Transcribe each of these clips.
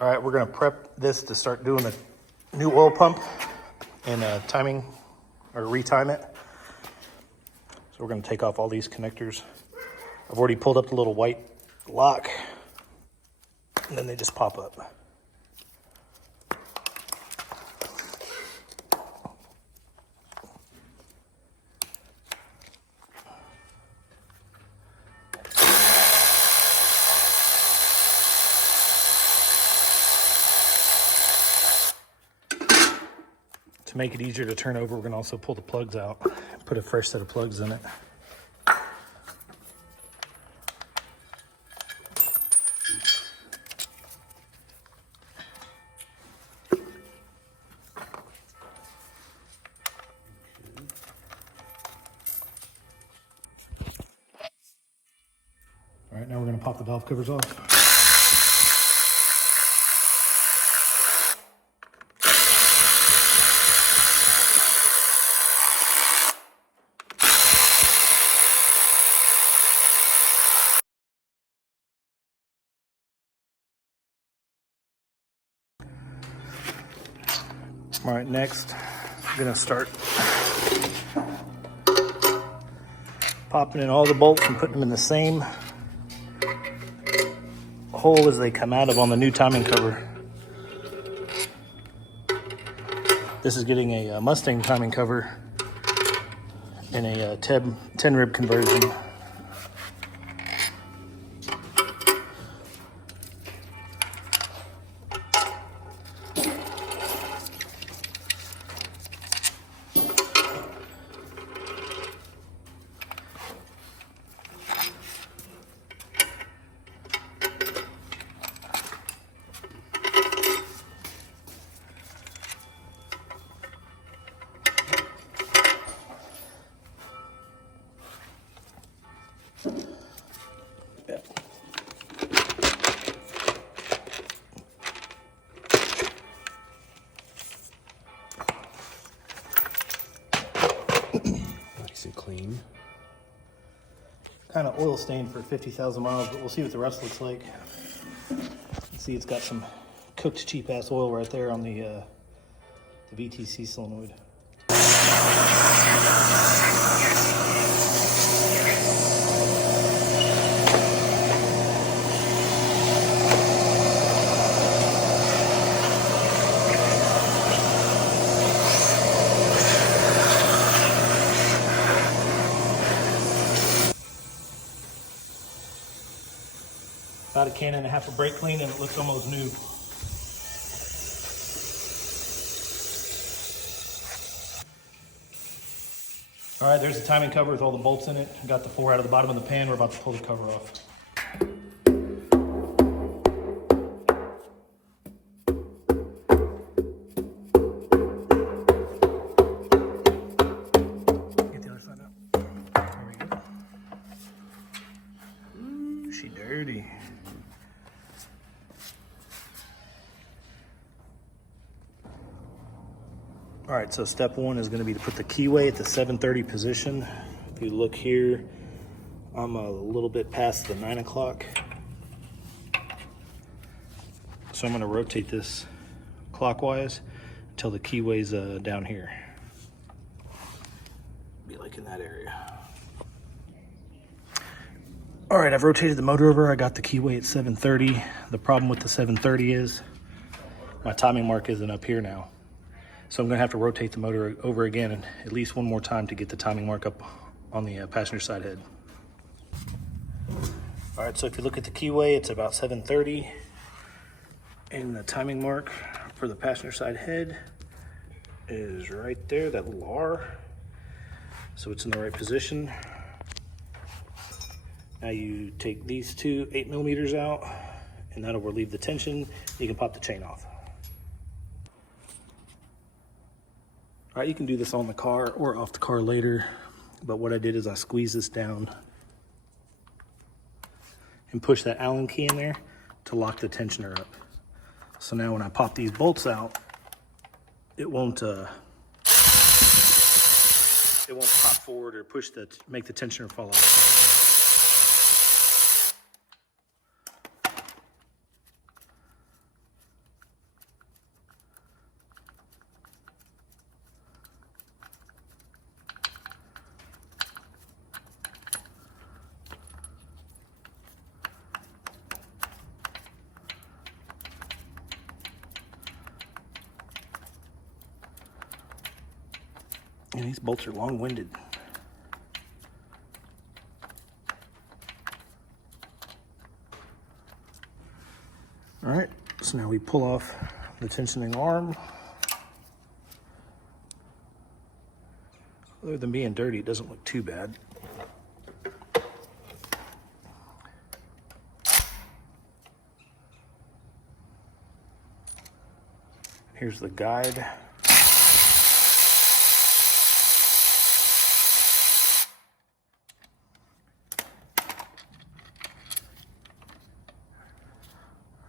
All right, we're gonna prep this to start doing the new oil pump and timing or retime it. So we're gonna take off all these connectors. I've already pulled up the little white lock and then they just pop up. To make it easier to turn over, we're gonna also pull the plugs out, put a fresh set of plugs in it. All right, now we're gonna pop the valve covers off. All right, next, I'm gonna start popping in all the bolts and putting them in the same hole as they come out of on the new timing cover. This is getting a Mustang timing cover in a 10 rib conversion. Nice and clean. Kind of oil stained for 50,000 miles, but we'll see what the rest looks like. See, it's got some cooked cheap ass oil right there on the VTC solenoid. About a can and a half of brake clean and it looks almost new. All right, there's the timing cover with all the bolts in it. Got the 4 out of the bottom of the pan. We're about to pull the cover off. Get the other side out. There we go. Ooh, she dirty. All right, so step 1 is going to be to put the keyway at the 7:30 position. If you look here, I'm a little bit past the 9 o'clock. So I'm going to rotate this clockwise until the keyway's down here. Be like in that area. All right, I've rotated the motor over. I got the keyway at 7:30. The problem with the 7:30 is my timing mark isn't up here now. So I'm gonna have to rotate the motor over again at least one more time to get the timing mark up on the passenger side head. All right, so if you look at the keyway, it's about 7:30. And the timing mark for the passenger side head is right there, that little R. So it's in the right position. Now you take these two 8mm out and that'll relieve the tension. You can pop the chain off. All right, you can do this on the car or off the car later, but what I did is I squeezed this down and push that Allen key in there to lock the tensioner up. So now when I pop these bolts out, it won't pop forward or make the tensioner fall off. And these bolts are long-winded. All right, so now we pull off the tensioning arm. Other than being dirty, it doesn't look too bad. Here's the guide.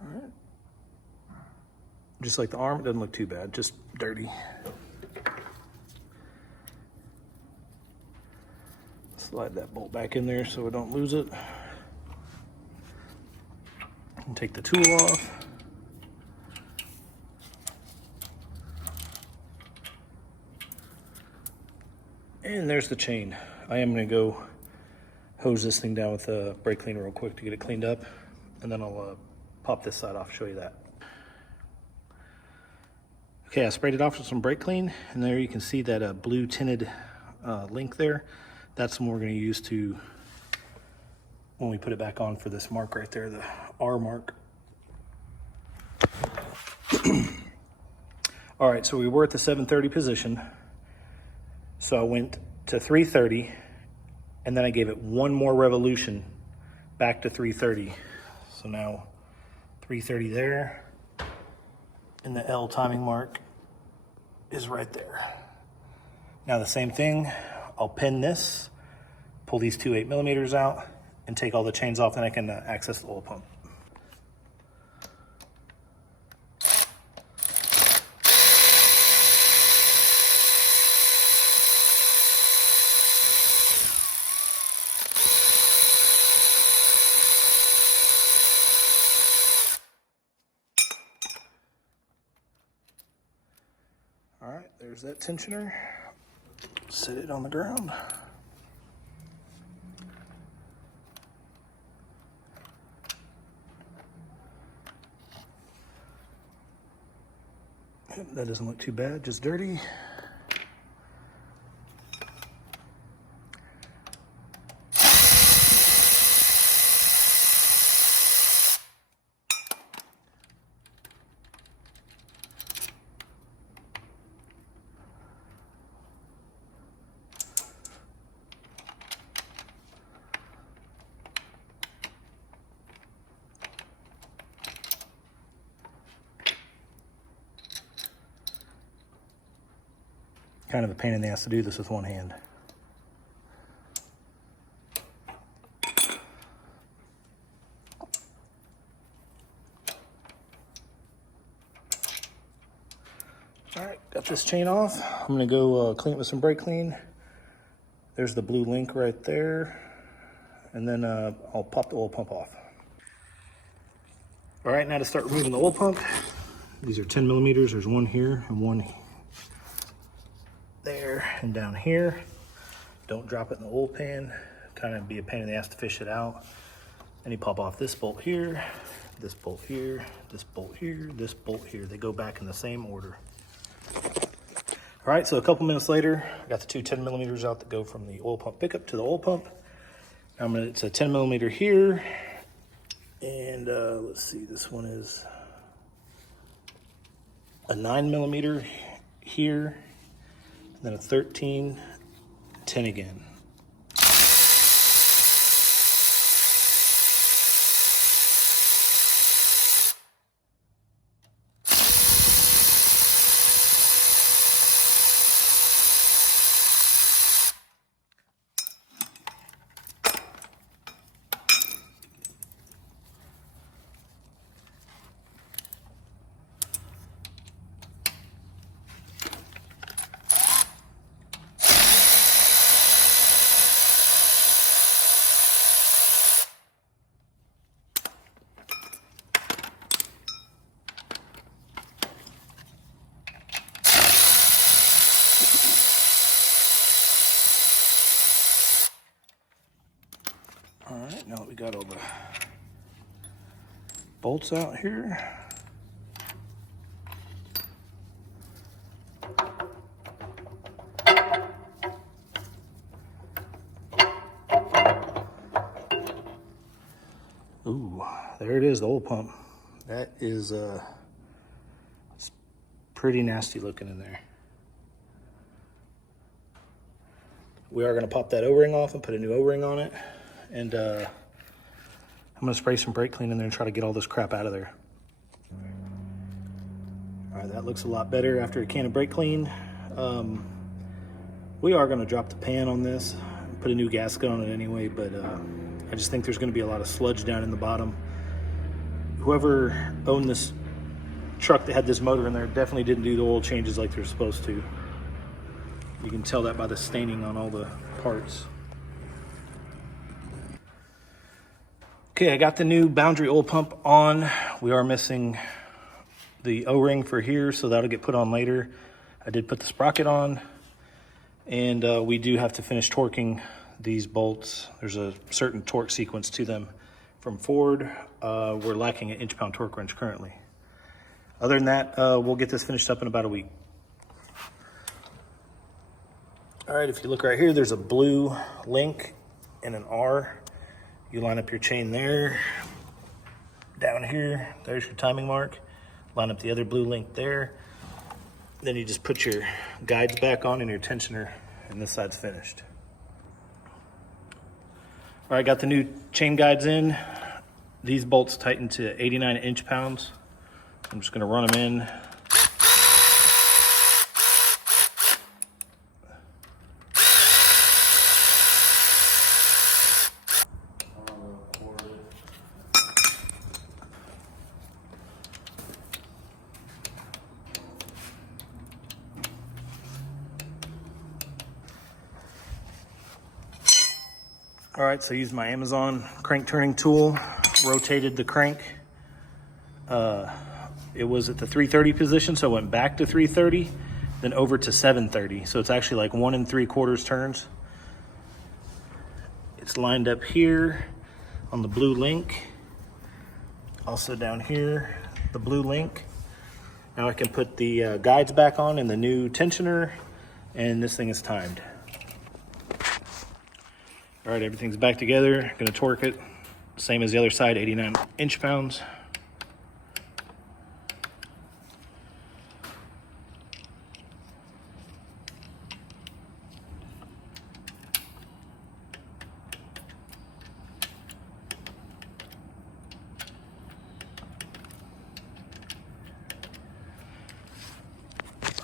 All right. Just like the arm, it doesn't look too bad, just dirty. Slide that bolt back in there so we don't lose it. And take the tool off. And there's the chain. I am going to go hose this thing down with a brake cleaner real quick to get it cleaned up, and then I'll pop this side off, show you that. Okay, I sprayed it off with some brake clean, and there you can see that blue tinted link there. That's the one we're going to use to, when we put it back on for this mark right there, the R mark. All right, so we were at the 730 position. So I went to 330, and then I gave it one more revolution back to 330. So now 330 there, and the L timing mark is right there. Now the same thing, I'll pin this, pull these two 8mm out, and take all the chains off, and I can access the oil pump. All right, there's that tensioner. Set it on the ground. That doesn't look too bad, just dirty. Kind of a pain in the ass to do this with one hand. All right, got this chain off. I'm gonna go clean it with some brake clean. There's the blue link right there. And then I'll pop the oil pump off. All right, now to start removing the oil pump. These are 10mm, there's one here and one there and down here. Don't drop it in the oil pan. Kind of be a pain in the ass to fish it out. Then you pop off this bolt here, this bolt here, this bolt here, this bolt here. They go back in the same order. All right, so a couple minutes later, I got the two 10mm out that go from the oil pump pickup to the oil pump. It's a 10mm here, and let's see, this one is a 9mm here, and then a 13, 10 again. All right, now that we got all the bolts out here, there it is, the oil pump. That is it's pretty nasty looking in there. We are gonna pop that O-ring off and put a new O-ring on it. And I'm gonna spray some brake clean in there and try to get all this crap out of there. All right, that looks a lot better after a can of brake clean. We are gonna drop the pan on this, put a new gasket on it anyway, but I just think there's gonna be a lot of sludge down in the bottom. Whoever owned this truck that had this motor in there definitely didn't do the oil changes like they're supposed to. You can tell that by the staining on all the parts. Okay, I got the new Boundary oil pump on. We are missing the O-ring for here, so that'll get put on later. I did put the sprocket on, and we do have to finish torquing these bolts. There's a certain torque sequence to them from Ford. We're lacking an inch-pound torque wrench currently. Other than that, we'll get this finished up in about a week. All right, if you look right here, there's a blue link and an R. You line up your chain there. Down here, there's your timing mark. Line up the other blue link there. Then you just put your guides back on and your tensioner, and this side's finished. All right, got the new chain guides in. These bolts tighten to 89 inch-pounds. I'm just gonna run them in. All right, so I used my Amazon crank turning tool, rotated the crank. It was at the 330 position, so it went back to 330, then over to 730. So it's actually like 1 3/4 turns. It's lined up here on the blue link. Also down here, the blue link. Now I can put the guides back on and the new tensioner, and this thing is timed. All right, everything's back together. Gonna torque it, same as the other side, 89 inch-pounds.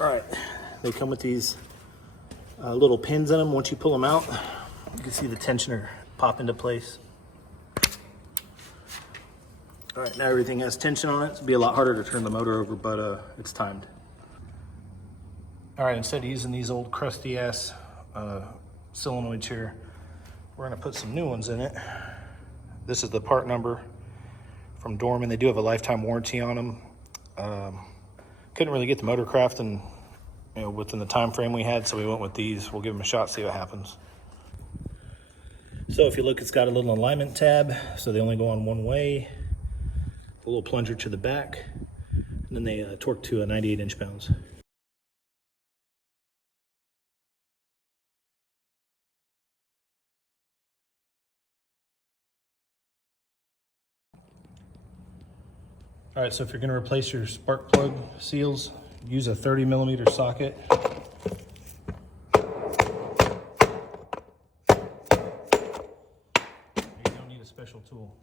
All right, they come with these little pins in them. Once you pull them out, you can see the tensioner pop into place. All right, now everything has tension on it. It'll be a lot harder to turn the motor over, but it's timed. All right, instead of using these old crusty ass solenoids here, we're gonna put some new ones in it. This is the part number from Dorman. They do have a lifetime warranty on them. Couldn't really get the Motorcraft and within the time frame we had, so we went with these. We'll give them a shot, see what happens. So if you look, it's got a little alignment tab, so they only go on one way. A little plunger to the back, and then they torque to 98 inch-pounds. All right, so if you're gonna replace your spark plug seals, use a 30mm socket. You don't need a special tool.